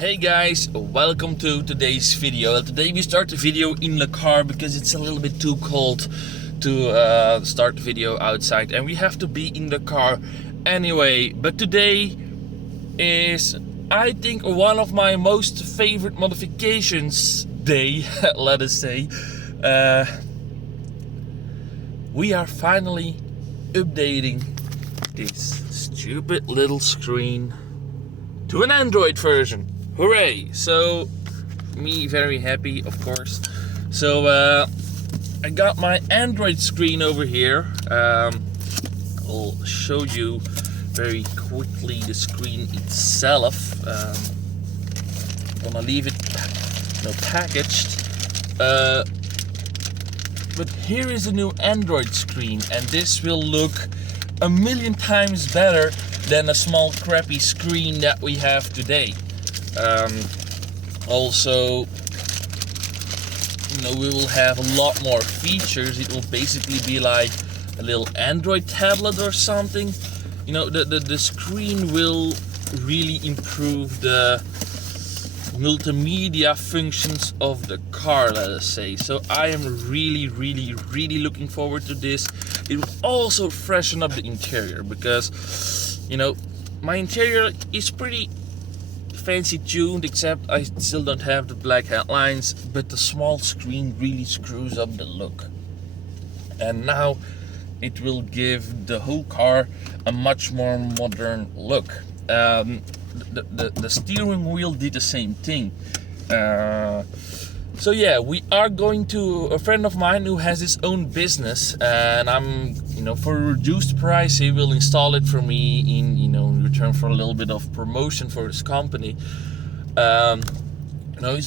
Hey guys, welcome to today's video. Today we start the video in the car because it's a little bit too cold to start the video outside and we have to be in the car anyway. But today is, I think, one of my most favorite modifications day, let us say. We are finally updating this stupid little screen to an Android version. Hooray! So, me very happy, of course. So, I got my Android screen over here. I'll show you very quickly the screen itself. I'm gonna leave it packaged. But here is a new Android screen, and this will look a million times better than a small crappy screen that we have today. Also, we will have a lot more features. It will basically be like a little Android tablet or something. The screen will really improve the multimedia functions of the car, let us say. So I am really looking forward to this. It will also freshen up the interior because my interior is pretty fancy tuned, except I still don't have the black headlines, but the small screen really screws up the look. And now it will give the whole car a much more modern look. The steering wheel did the same thing. So yeah, we are going to a friend of mine who has his own business, and I'm, for a reduced price, he will install it for me in return for a little bit of promotion for his company. He's a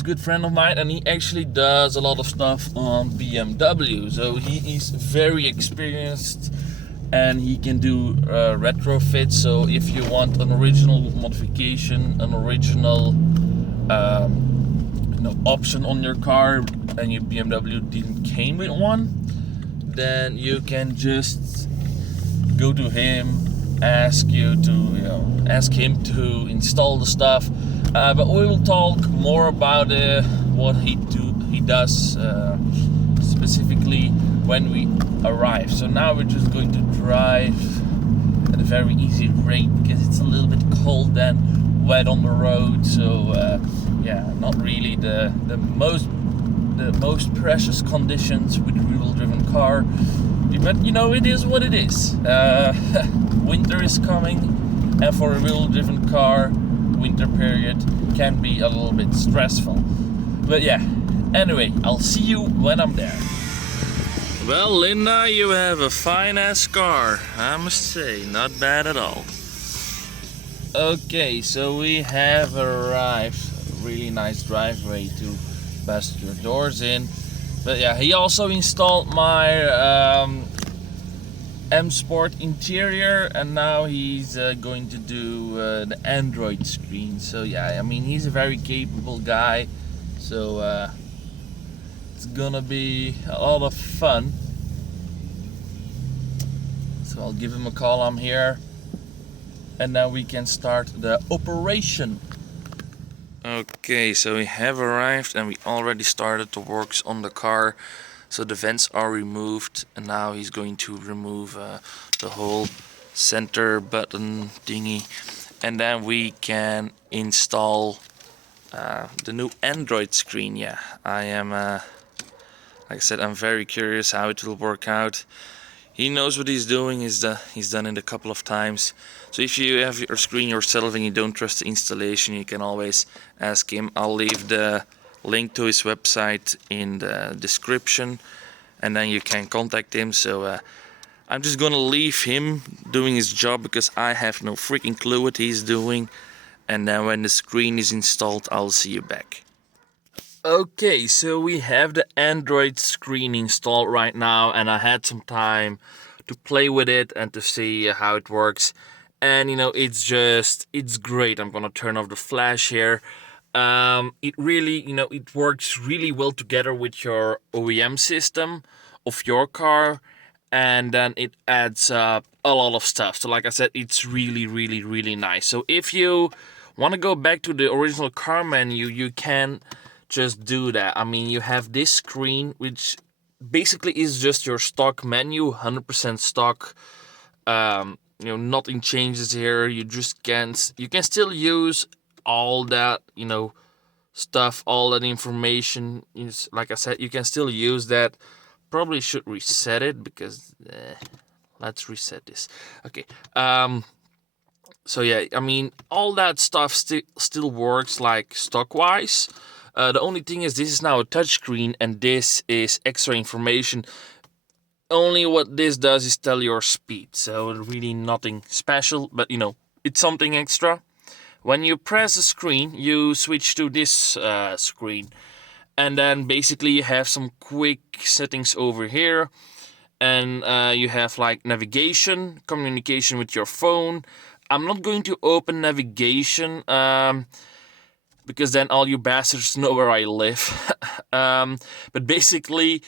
good friend of mine, and he actually does a lot of stuff on BMW. So he is very experienced, and he can do retrofits. So if you want an original modification, an original option on your car, and your BMW didn't came with one, then you can just go to him, ask him to install the stuff. But we will talk more about what he does specifically when we arrive. So now we're just going to drive at a very easy rate because it's a little bit cold and wet on the road. So not really the most precious conditions with a real-driven car, but it is what it is. Winter is coming, and for a real-driven car, winter period can be a little bit stressful. But yeah, anyway, I'll see you when I'm there. Well, Linda, you have a fine-ass car, I must say, not bad at all. Okay, so we have arrived. Really nice driveway to bust your doors in. But yeah, he also installed my M Sport interior, and now he's going to do the Android screen. So yeah, he's a very capable guy, so it's gonna be a lot of fun. So I'll give him a call. I'm here, and now we can start the operation. Okay, so we have arrived and we already started the works on the car. So the vents are removed, and now he's going to remove the whole center button thingy, and then we can install the new Android screen. Yeah, I am like I said, I'm very curious how it will work out. He knows what he's doing. He's done it a couple of times. So if you have your screen yourself and you don't trust the installation, you can always ask him. I'll leave the link to his website in the description, and then you can contact him. So I'm just gonna leave him doing his job because I have no freaking clue what he's doing. And then when the screen is installed, I'll see you back. Okay, so we have the Android screen installed right now, and I had some time to play with it and to see how it works. And it's great. I'm gonna turn off the flash here. It really, it works really well together with your OEM system of your car, and then it adds up a lot of stuff. So like I said, it's really nice. So if you Want to go back to the original car menu, you can just do that. I mean, you have this screen, which basically is just your stock menu, 100% stock. Nothing changes here. You can still use all that, stuff, all that information. Like I said, you can still use that. Probably should reset it because let's reset this. Okay. So yeah, I mean, all that stuff still works like stock wise. The only thing is, this is now a touchscreen, and this is extra information. Only what this does is tell your speed, so really nothing special, but it's something extra. When you press the screen, you switch to this screen, and then basically you have some quick settings over here, and you have like navigation, communication with your phone. I'm not going to open navigation because then all you bastards know where I live. But basically,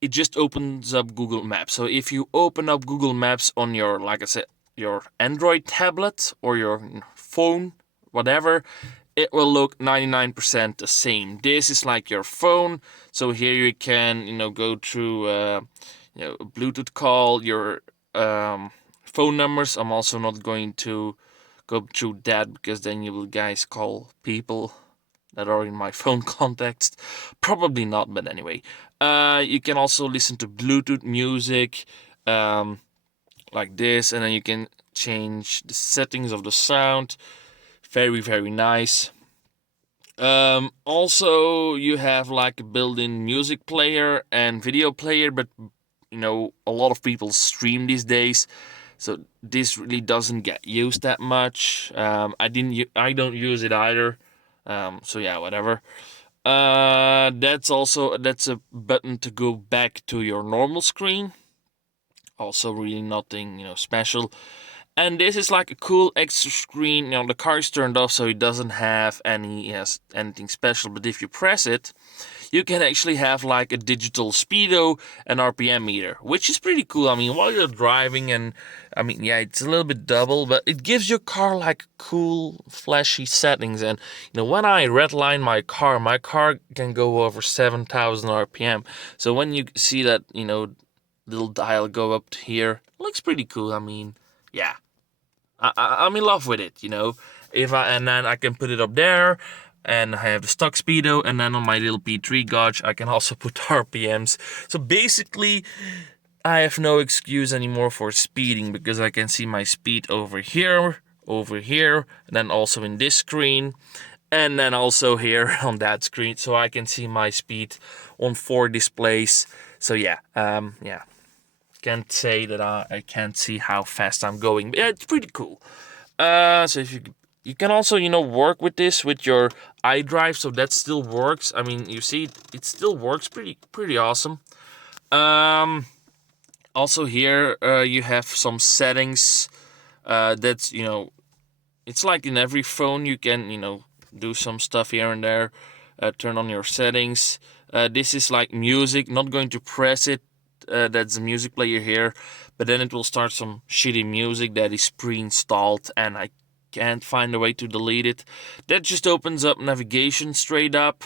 it just opens up Google Maps. So if you open up Google Maps on your, like I said, your Android tablet or your phone, whatever, it will look 99% the same. This is like your phone. So here you can, go through, Bluetooth call, your phone numbers. I'm also not going to go through that because then you will guys call people that are in my phone contacts. Probably not, but anyway. You can also listen to Bluetooth music like this, and then you can change the settings of the sound. Very, very nice. Also, you have like a built-in music player and video player, but a lot of people stream these days, so this really doesn't get used that much. I don't use it either. So yeah, whatever. That's a button to go back to your normal screen. Also, really nothing special. And this is like a cool extra screen. The car is turned off, so it doesn't have anything special. But if you press it, you can actually have like a digital Speedo and RPM meter, which is pretty cool. I mean, while you're driving, and I mean, yeah, it's a little bit double, but it gives your car like cool, flashy settings. And when I redline my car can go over 7,000 RPM. So when you see that, little dial go up here, it looks pretty cool. I mean, yeah, I'm in love with it. And then I can put it up there. And I have the stock Speedo, and then on my little P3 gauge, I can also put RPMs. So basically, I have no excuse anymore for speeding because I can see my speed over here, and then also in this screen, and then also here on that screen. So I can see my speed on 4 displays. So yeah, can't say that I can't see how fast I'm going, but yeah, it's pretty cool. So if you can also work with this with your iDrive, so that still works. I mean, you see it still works pretty awesome. Also here you have some settings. That's it's like in every phone you can do some stuff here and there. Turn on your settings. This is like music. Not going to press it. That's the music player here, but then it will start some shitty music that is pre-installed, and I can't find a way to delete it. That just opens up navigation straight up.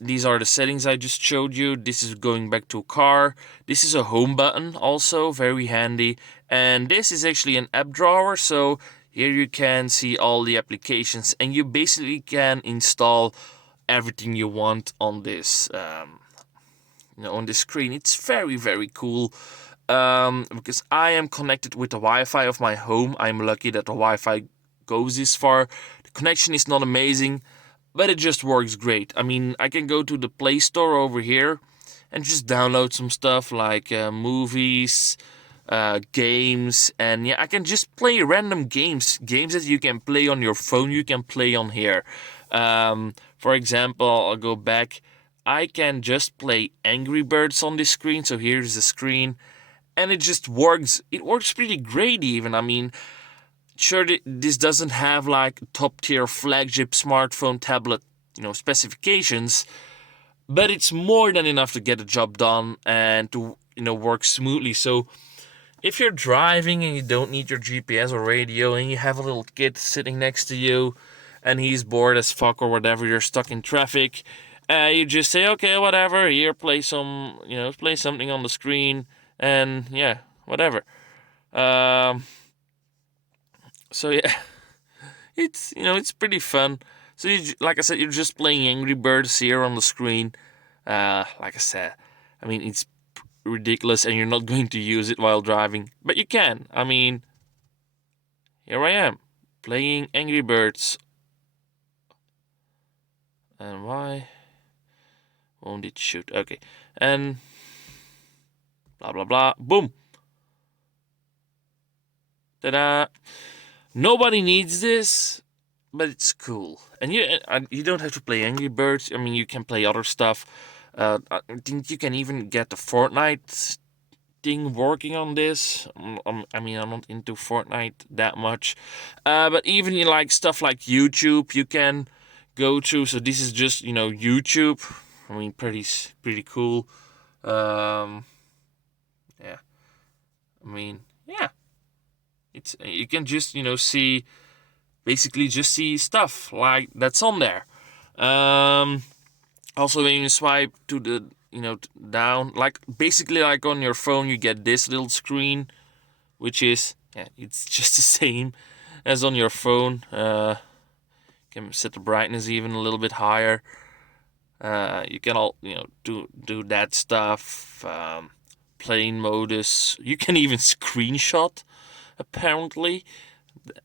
These are the settings I just showed you. This is going back to a car. This is a home button, also very handy. And this is actually an app drawer, so here you can see all the applications, and you basically can install everything you want on this on the screen. It's very, very cool. Because I am connected with the Wi-Fi of my home. I'm lucky that the Wi-Fi goes this far. The connection is not amazing, but it just works great. I mean, I can go to the Play Store over here and just download some stuff like movies, games, and yeah, I can just play random games that you can play on your phone, you can play on here. For example, I'll go back. I can just play Angry Birds on this screen. So here's the screen, and it just works. It works pretty great even. I mean, sure, this doesn't have like top tier flagship smartphone tablet specifications, but it's more than enough to get the job done and to work smoothly. So if you're driving and you don't need your GPS or radio, and you have a little kid sitting next to you, and he's bored as fuck or whatever, you're stuck in traffic, you just say, okay, whatever, here, play something on the screen, and yeah, whatever. So yeah, it's pretty fun. So like I said, you're just playing Angry Birds here on the screen. Like I said, I mean, it's ridiculous, and you're not going to use it while driving, but you can. I mean, here I am playing Angry Birds. And why won't it shoot? Okay, and blah blah blah. Boom. Ta-da! Nobody needs this, but it's cool. And you don't have to play Angry Birds. I mean, you can play other stuff. I think you can even get the Fortnite thing working on this. I mean, I'm not into Fortnite that much. But even like stuff like YouTube, you can go to. So this is just YouTube. I mean, pretty cool. Yeah. I mean, yeah. It's you can just see, basically just see stuff like that's on there. Also, when you swipe to the down, like basically like on your phone, you get this little screen, which is it's just the same as on your phone. Can set the brightness even a little bit higher. You can all do that stuff. Plane modus. You can even screenshot. Apparently,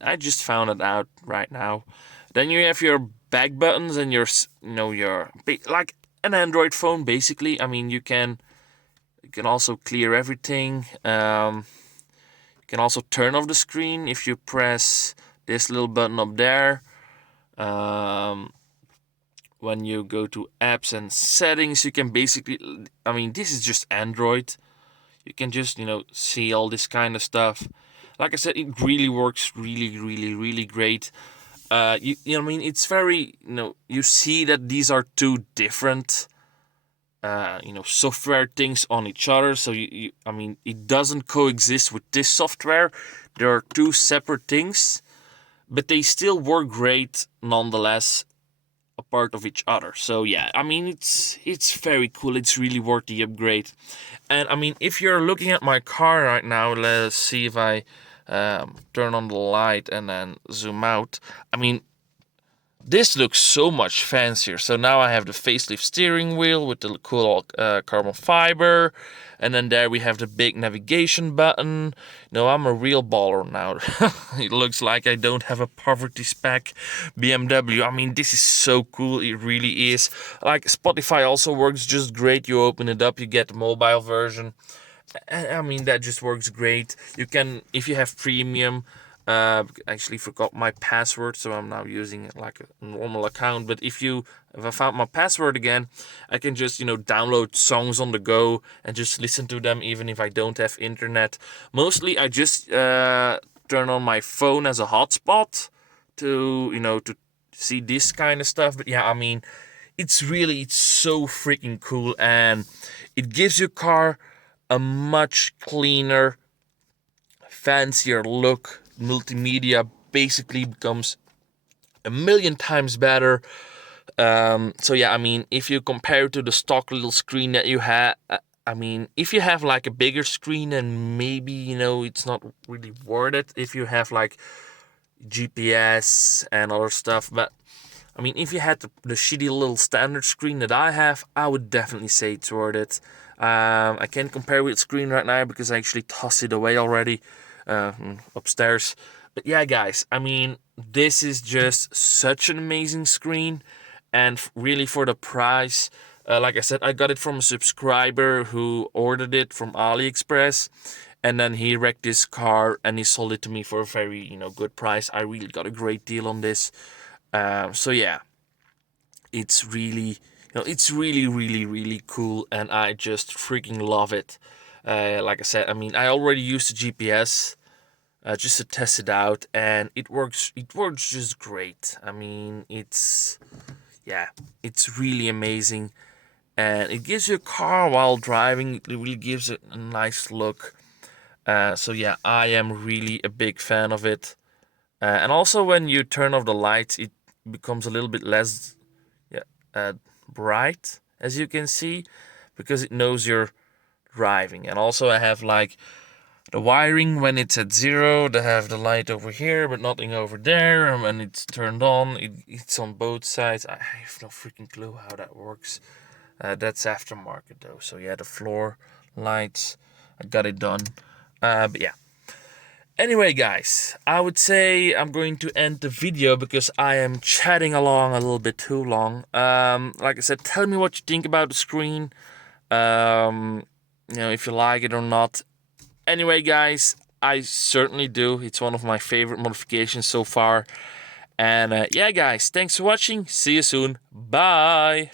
I just found it out right now. Then you have your back buttons and your like an Android phone basically. I mean, you can also clear everything. You can also turn off the screen if you press this little button up there. When you go to apps and settings, you can basically, I mean, this is just Android. You can just see all this kind of stuff. Like I said, it really works really great. I mean, it's very, you see that these are two different software things on each other. So I mean, it doesn't coexist with this software. There are two separate things, but they still work great nonetheless, a part of each other. So yeah, I mean, it's very cool. It's really worth the upgrade. And I mean, if you're looking at my car right now, let's see if I turn on the light and then zoom out. I mean, this looks so much fancier. So now I have the facelift steering wheel with the cool carbon fiber. And then there we have the big navigation button. No, I'm a real baller now. It looks like I don't have a poverty spec BMW. I mean, this is so cool. It really is. Like, Spotify also works just great. You open it up, you get the mobile version. And I mean, that just works great. You can, if you have premium, actually forgot my password, so I'm now using it like a normal account. But if I found my password again, I can just download songs on the go and just listen to them even if I don't have internet. Mostly I just turn on my phone as a hotspot to see this kind of stuff. But yeah, I mean, it's so freaking cool, and it gives your car a much cleaner, fancier look. Multimedia basically becomes a million times better. So yeah, I mean, if you compare it to the stock little screen that you had, I mean, if you have like a bigger screen, then maybe it's not really worth it. If you have like GPS and other stuff, but I mean, if you had the shitty little standard screen that I have, I would definitely say it's worth it. I can't compare with screen right now because I actually tossed it away already upstairs. But yeah, guys, I mean, this is just such an amazing screen, and really for the price, like I said, I got it from a subscriber who ordered it from AliExpress, and then he wrecked this car and he sold it to me for a very good price. I really got a great deal on this. So yeah, it's really it's really cool, and I just freaking love it. Like I said, I mean, I already used the GPS just to test it out, and it works just great. I mean, it's really amazing, and it gives you a car while driving. It really gives it a nice look. So yeah, I am really a big fan of it. And also when you turn off the lights, becomes a little bit less bright, as you can see, because it knows you're driving. And also I have like the wiring when it's at 0, they have the light over here but nothing over there, and when it's turned on it's on both sides. I have no freaking clue how that works. That's aftermarket though. So yeah, the floor lights, I got it done. But yeah, anyway guys, I would say I'm going to end the video because I am chatting along a little bit too long. Like I said, tell me what you think about the screen, if you like it or not. Anyway guys, I certainly do. It's one of my favorite modifications so far. And yeah guys, thanks for watching. See you soon. Bye.